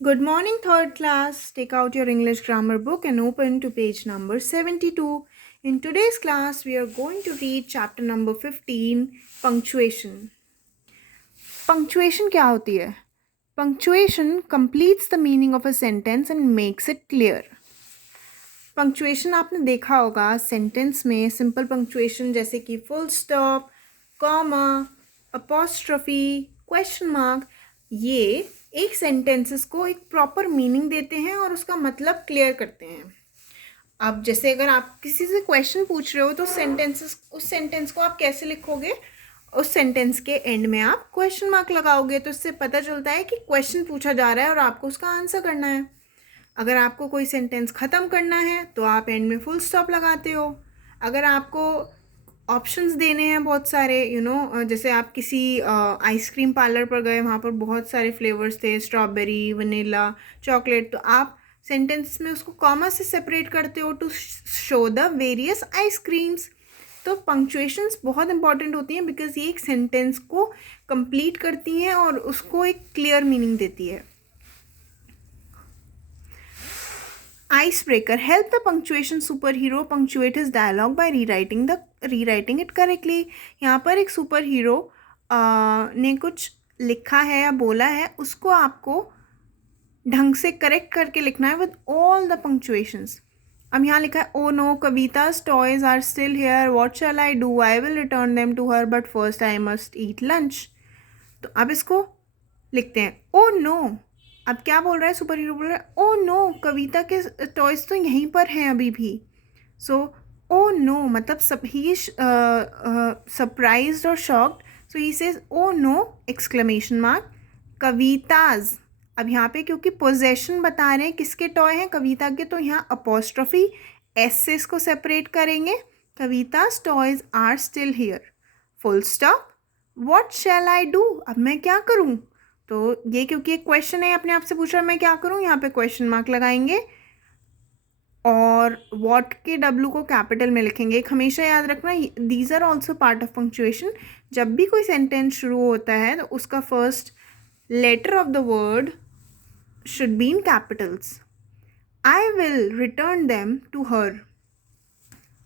Good morning, third class. Take out your English grammar book and open to page number 72. In today's class, we are going to read chapter number 15, punctuation. Punctuation क्या होती है? Punctuation completes the meaning of a sentence and makes it clear. Punctuation आपने देखा होगा sentence में simple punctuation जैसे कि full stop, comma, apostrophe, question mark, ये एक सेंटेंसेस को एक प्रॉपर मीनिंग देते हैं और उसका मतलब क्लियर करते हैं। अब जैसे अगर आप किसी से क्वेश्चन पूछ रहे हो तो उस सेंटेंस को आप कैसे लिखोगे? उस सेंटेंस के एंड में आप क्वेश्चन मार्क लगाओगे, तो इससे पता चलता है कि क्वेश्चन पूछा जा रहा है और आपको उसका आंसर करना है। अगर आपको कोई सेंटेंस ख़त्म करना है तो आप एंड में फुल स्टॉप लगाते हो। अगर आपको ऑप्शंस देने हैं बहुत सारे, जैसे आप किसी आइसक्रीम पार्लर पर गए, वहाँ पर बहुत सारे फ्लेवर्स थे, स्ट्रॉबेरी, वनीला, चॉकलेट, तो आप सेंटेंस में उसको कॉमा से सेपरेट करते हो to show the various ice creams. तो पंक्चुएशंस बहुत इंपॉर्टेंट होती हैं बिकॉज ये एक सेंटेंस को कंप्लीट करती हैं और उसको एक क्लियर मीनिंग देती है। Icebreaker. Help the punctuation superhero punctuate his dialogue by rewriting it correctly. यहाँ पर एक सुपर हीरो ने कुछ लिखा है या बोला है, उसको आपको ढंग से करेक्ट करके लिखना है विद ऑल द पंक्चुएशंस। अब यहाँ लिखा है oh no Kavita's toys are still here, what shall I do, I will return them to her but first I must eat lunch. तो अब इसको लिखते हैं ओ नो। अब क्या बोल रहा है सुपर हीरो? बोल रहा है ओ नो कविता के टॉयज तो यहीं पर हैं अभी भी। सो ओ नो मतलब ही इज सरप्राइज्ड और shocked, so he says oh no exclamation mark Kavita's. अब यहाँ पे क्योंकि पोजेशन बता रहे हैं किसके टॉय हैं, कविता के, तो यहाँ अपोस्ट्रोफी एस से इसको सेपरेट करेंगे। Kavita's toys are still here, full stop, what shall I do, अब मैं क्या करूँ। तो ये क्योंकि एक क्वेश्चन है, अपने आप से पूछ रहा है मैं क्या करूँ, यहाँ पे क्वेश्चन मार्क लगाएंगे और वॉट के डब्ल्यू को कैपिटल में लिखेंगे। एक हमेशा याद रखना, these are also part of punctuation. जब भी कोई सेंटेंस शुरू होता है तो उसका first letter of the word should be in capitals. I will return them to her,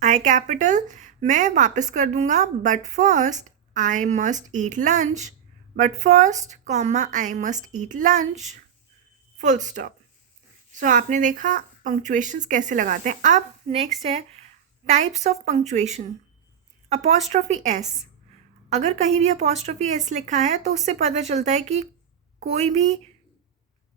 I capital, मैं वापस कर दूंगा, but first I must eat lunch, but first comma I must eat lunch, full stop. So आपने देखा punctuations कैसे लगाते हैं। अब नेक्स्ट है types of punctuation. Apostrophe S, अगर कहीं भी अपॉस्ट्रोफी एस लिखा है तो उससे पता चलता है कि कोई भी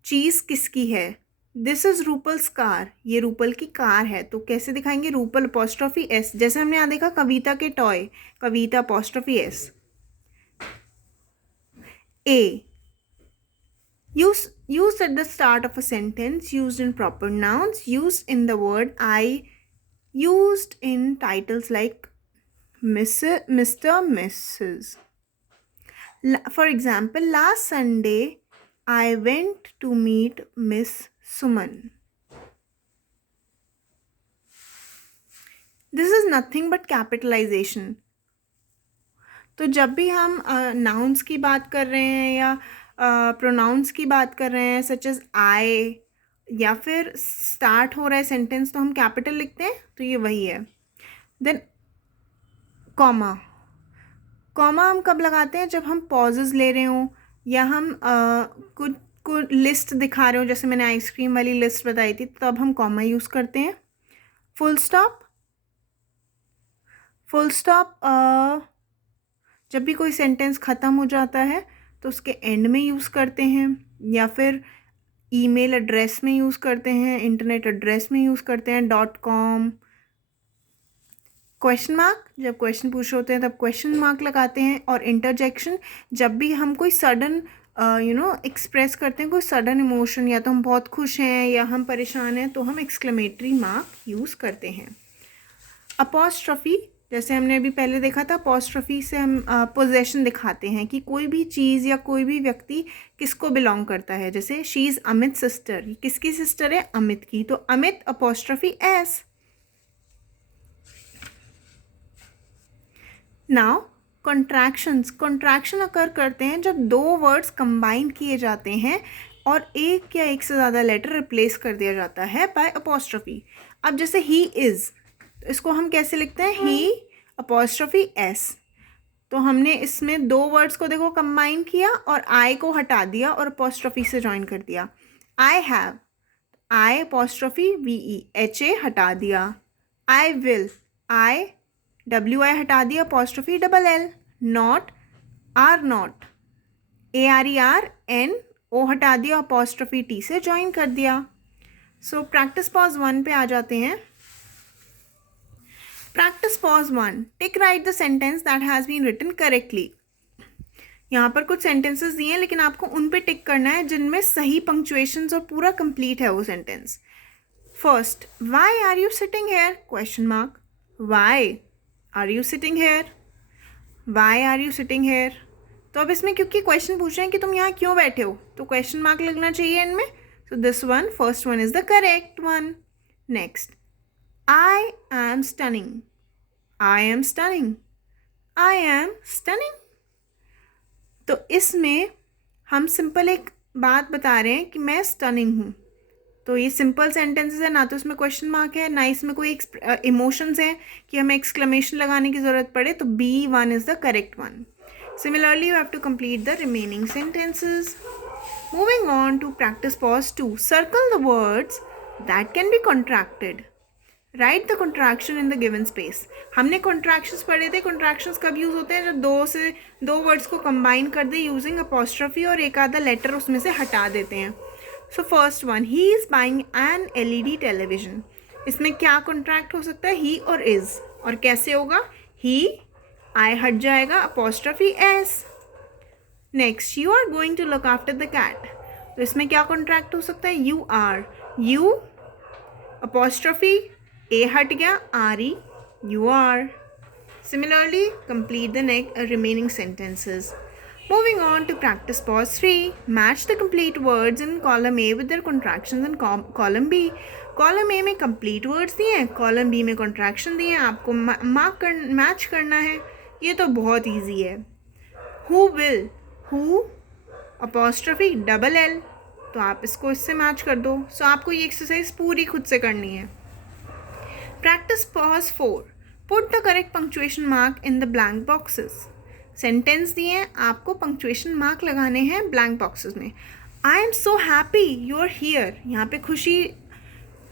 चीज़ किसकी है। दिस इज रूपल्स कार, ये रूपल की कार है, तो कैसे दिखाएंगे? Rupal apostrophe S. जैसे हमने यहाँ देखा कविता के toy, Kavita apostrophe S. A, used at the start of a sentence, used in proper nouns, used in the word I, used in titles like Mr., Mrs. For example, last Sunday I went to meet Miss Suman. This is nothing but capitalization. तो जब भी हम nouns की बात कर रहे हैं या प्रोनाउंस की बात कर रहे हैं सच एज आई, या फिर स्टार्ट हो रहा है सेंटेंस तो हम कैपिटल लिखते हैं, तो ये वही है। देन कॉमा, कॉमा हम कब लगाते हैं? जब हम पॉजेज ले रहे हों या हम कुछ को लिस्ट दिखा रहे हो, जैसे मैंने आइसक्रीम वाली लिस्ट बताई थी, तब हम कॉमा यूज़ करते हैं। फुल स्टॉप, फुल स्टॉप जब भी कोई सेंटेंस ख़त्म हो जाता है तो उसके एंड में यूज़ करते हैं, या फिर ईमेल एड्रेस में यूज़ करते हैं, इंटरनेट एड्रेस में यूज़ करते हैं, .com। क्वेश्चन मार्क, जब क्वेश्चन पूछ रहे होते हैं तब क्वेश्चन मार्क लगाते हैं। और इंटरजेक्शन, जब भी हम कोई सडन एक्सप्रेस करते हैं कोई सडन इमोशन, या तो हम बहुत खुश हैं या हम परेशान हैं, तो हम एक्सक्लेमेटरी मार्क यूज़ करते हैं। अपॉस्ट्रोफी, जैसे हमने अभी पहले देखा था, अपॉस्ट्रोफी से हम पोजेशन दिखाते हैं कि कोई भी चीज़ या कोई भी व्यक्ति किसको बिलोंग करता है। जैसे शी इज़ अमित सिस्टर, किसकी सिस्टर है? अमित की, तो Amit apostrophe S. Now contractions, contraction occur करते हैं जब दो वर्ड्स कंबाइन किए जाते हैं और एक या एक से ज़्यादा लेटर रिप्लेस कर दिया जाता है बाय अपॉस्ट्रफी। अब जैसे ही इज़, तो इसको हम कैसे लिखते हैं, ही अपॉस्ट्रफी एस। तो हमने इसमें दो वर्ड्स को देखो कंबाइन किया और आई को हटा दिया और अपॉस्ट्रफी से ज्वाइन कर दिया। I have, I apostrophe V E, H A हटा दिया। I will, I W I हटा दिया, apostrophe double L. Not, are not, A R E R N O हटा दिया, अपॉस्ट्रफी टी से ज्वाइन कर दिया। सो प्रैक्टिस पॉज 1 पे आ जाते हैं। Practice pause 1, tick right the sentence that has been written correctly. यहाँ पर कुछ सेंटेंसेस दिए हैं लेकिन आपको उन पे टिक करना है जिनमें सही पंक्चुएशंस और पूरा कंप्लीट है वो sentence. First, why are you sitting here, question mark. Why are you sitting here, why are you sitting here. तो अब इसमें क्योंकि क्वेश्चन पूछ रहे हैं कि तुम यहाँ क्यों बैठे हो, तो क्वेश्चन मार्क लगना चाहिए इनमें। So this one, first one is the correct one. Next, I am stunning, I am stunning, I am stunning. तो इसमें हम सिंपल एक बात बता रहे हैं कि मैं स्टनिंग हूँ। तो ये सिंपल सेंटेंसेस है, ना तो इसमें क्वेश्चन मार्क है ना इसमें कोई इमोशंस हैं कि हमें एक्सक्लेमेशन लगाने की ज़रूरत पड़े। तो B1 is the correct one. Similarly, you have to complete the remaining sentences. Moving on to practice pause 2. Circle the words that can be contracted. Write the contraction in the given space. हमने contractions पढ़े थे। contractions कब use होते हैं, जब दो words को combine कर दे using apostrophe और एक आधा letter उसमें से हटा देते हैं। So first one, he is buying an LED television. इसमें क्या contract हो सकता है, he और is, और कैसे होगा, he आई हट जाएगा, apostrophe S. Next, you are going to look after the cat. तो इसमें क्या कॉन्ट्रैक्ट हो सकता है, you are, you apostrophe A हट गया, R E, you are. Similarly complete the remaining sentences. Moving on to practice pause 3. Match the complete words in column A with their contractions in column B. Column A में complete words दिए हैं, column B में contraction दिए हैं, आपको match करना है। ये तो बहुत इजी है। Who will, who apostrophe double L, तो आप इसको इससे मैच कर दो। सो आपको ये एक्सरसाइज पूरी खुद से करनी है। Practice pause 4. Put the correct punctuation mark in the blank boxes. Sentence दिए हैं, आपको पंक्चुएशन मार्क लगाने हैं ब्लैंक बॉक्सेस में। I am so happy you are here, यहाँ पे खुशी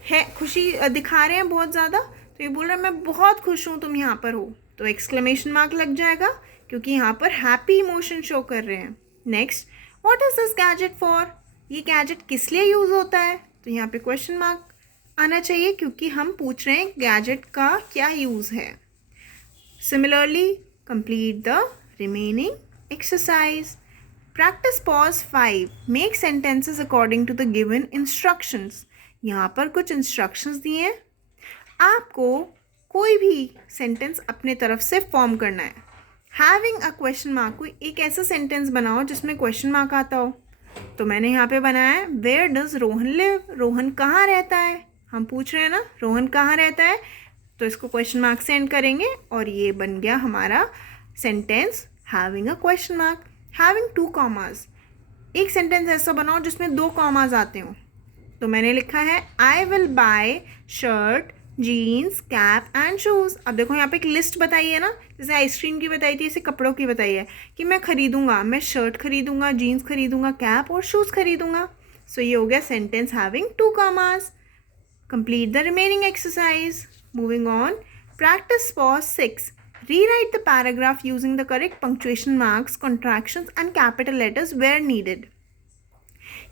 है, खुशी दिखा रहे हैं बहुत ज़्यादा, तो ये बोल रहे हैं मैं बहुत खुश हूँ तुम यहाँ पर हो, तो एक्सक्लेमेशन मार्क लग जाएगा क्योंकि यहाँ पर हैप्पी इमोशन शो कर रहे हैं। Next, what is this gadget for, ये गैजेट किस लिए यूज़ होता है, तो यहाँ पे क्वेश्चन मार्क आना चाहिए क्योंकि हम पूछ रहे हैं गैजेट का क्या यूज़ है। Similarly complete the remaining exercise. Practice pause 5. Make sentences according to the given instructions. यहाँ पर कुछ instructions दिए हैं, आपको कोई भी सेंटेंस अपने तरफ से फॉर्म करना है। Having a question mark, कोई एक ऐसा सेंटेंस बनाओ जिसमें क्वेश्चन मार्क आता हो। तो मैंने यहाँ पे बनाया है Where does Rohan live? Rohan कहाँ रहता है, हम पूछ रहे हैं ना रोहन कहाँ रहता है, तो इसको क्वेश्चन मार्क सेंड करेंगे और ये बन गया हमारा sentence having a question mark. Having 2 commas, एक सेंटेंस ऐसा बनाओ जिसमें 2 कॉमाज आते हो। तो मैंने लिखा है I will buy shirt, jeans, cap and shoes. अब देखो यहाँ पे एक लिस्ट बताई है ना, जैसे आइसक्रीम की बताई थी, ऐसे कपड़ों की बताई है कि मैं खरीदूंगा, मैं शर्ट खरीदूंगा, जीन्स खरीदूंगा, कैप और शूज़ खरीदूंगा। सो ये हो गया sentence having 2 commas. Complete the remaining exercise. Moving on, practice pause 6. Rewrite the paragraph using the correct punctuation marks, contractions and capital letters where needed.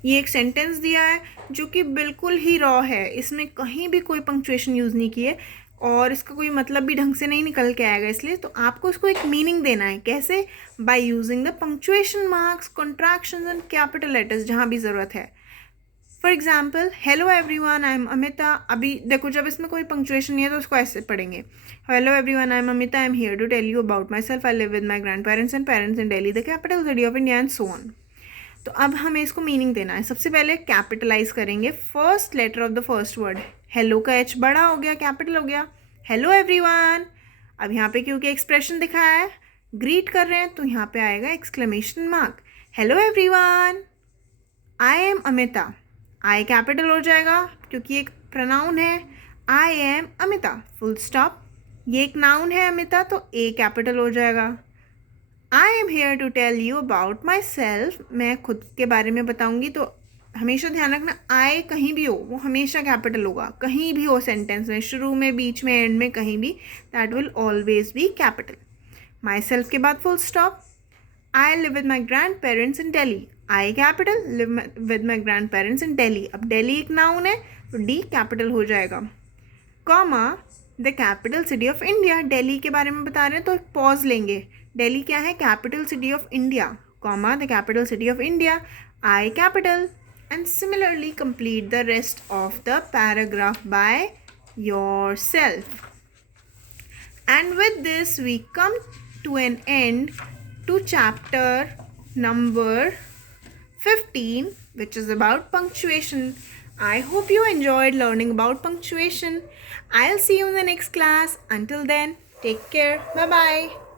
ये एक सेंटेंस दिया है जो कि बिल्कुल ही रॉ है, इसमें कहीं भी कोई पंक्चुएशन यूज़ नहीं की है और इसका कोई मतलब भी ढंग से नहीं निकल के आएगा, इसलिए तो आपको इसको एक मीनिंग देना है। कैसे? By using the punctuation marks, contractions and capital letters जहाँ भी ज़रूरत है। For example, hello everyone I am Amita. अभी देखो जब इसमें कोई पंक्चुएशन नहीं है तो उसको ऐसे पढ़ेंगे, hello everyone I am Amita, I am here to tell you about myself, I live with my grandparents and parents in Delhi, the capital city of India and so on. तो अब हमें इसको मीनिंग देना है। सबसे पहले capitalise करेंगे first letter of the first word. Hello का एच बड़ा हो गया, कैपिटल हो गया, हेलो एवरीवन। अब यहाँ पे क्योंकि एक्सप्रेशन दिखाया है, ग्रीट कर रहे हैं, तो यहाँ पे आएगा exclamation mark, hello everyone. I am Amita, I capital हो जाएगा क्योंकि एक प्रोनाउन है. आई एम अमिता, फुल स्टॉप. ये एक नाउन है अमिता, तो ए कैपिटल हो जाएगा. I am here to tell you about myself, मैं खुद के बारे में बताऊंगी. तो हमेशा ध्यान रखना, आई कहीं भी हो वो हमेशा कैपिटल होगा, कहीं भी हो सेंटेंस में, शुरू में, बीच में, एंड में, कहीं भी, that will always be capital. My self के बाद full stop. I live with my grand parents in daily, I capital, live with my grand parents in daily. अब डेली एक नाउन है तो डी कैपिटल हो जाएगा. Comma the capital city of India, Delhi के बारे में बता रहे हैं तो पॉज लेंगे. दिल्ली क्या है? Capital city of India. Comma the capital city of India, I capital. And similarly complete the rest of the paragraph by yourself. And with this we come to an end to chapter number 15, which is about punctuation. I hope you enjoyed learning about punctuation. I'll see you in the next class. Until then, take care. Bye bye.